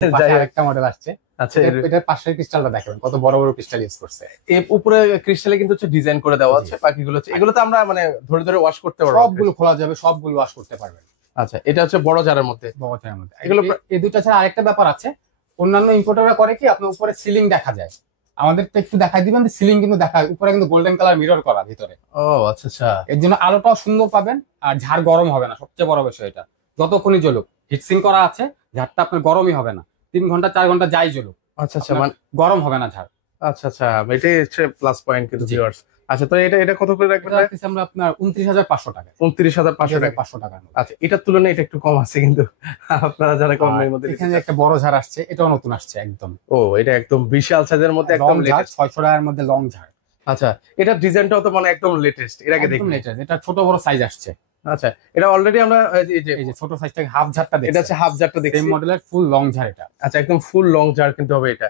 যাই হোক। আরেকটা মডেল আসছে। আচ্ছা, এটার পাশের ক্রিস্টালটা দেখেন কত বড় বড় ক্রিস্টাল ইউজ করছে। এর উপরে ক্রিস্টালে কিন্তু হচ্ছে ডিজাইন করে দেওয়া আছে, বাকিগুলো হচ্ছে এগুলো তো আমরা মানে ধরে ধরে ওয়াশ করতে পারবো। সবগুলো খোলা যাবে, সবগুলো ওয়াশ করতে পারবেন। আচ্ছা, এটা হচ্ছে বড় জারের মধ্যে। বড়টার মধ্যে এগুলো এই দুটো ছাড়া আরেকটা ব্যাপার আছে, অন্যান্য ইম্পোর্টাররা করে কি আপনার উপরে সিলিং দেখা যায়, আমাদেরটা একটু দেখাই দিবেন, সিলিং কিন্তু দেখা উপরে কিন্তু গোল্ডেন কালার মিরর করা ভিতরে। ও আচ্ছা আচ্ছা। এর জন্য আলোটাও সুন্দর পাবেন আর ঝাড় গরম হবে না, সবচেয়ে বড় বিষয় এটা। যতক্ষণই জ্বলুক হিটসিং করা আছে, ঝাড়টা আপনার গরমই হবে না, 3 ঘন্টা 4 ঘন্টা যাই জ্বলুক আচ্ছা আচ্ছা, মানে গরম হবে না ঝাড়। আচ্ছা আচ্ছা, এটাই হচ্ছে প্লাস পয়েন্ট কিন্তু জি। ভিউয়ার্স। আচ্ছা, তো এটা এটা কত করে রাখবেন? এটা রাখতেছি আমরা আপনার 29,500 টাকা। 29,500 টাকা। 500 টাকা। আচ্ছা, এটার তুলনায় এটা একটু কম আছে কিন্তু আপনারা যারা কম এর মধ্যে এখানে একটা বড় ঝাড় আসছে, এটাও নতুন আসছে একদম। ও, এটা একদম বিশাল সাইজের মধ্যে একদম লং ঝাড়, লেটেস্ট। 600 টাকার মধ্যে লং ঝাড়। আচ্ছা, এটা ডিজাইনটাও তো মানে একদম লেটেস্ট, এর আগে একদম দেখি। latest, এটা ছোট বড় সাইজ আসছে। আচ্ছা, এটা অলরেডি আমরা এই যে এই যে ছোট সাইজটা হাফ ঝাড়টা এটা দেখছেন, হচ্ছে হাফ জারটা দেখছি। সেম মডেলের ফুল লং ঝাড় এটা। আচ্ছা, একদম ফুল লং জার কিন্তু হবে এটা।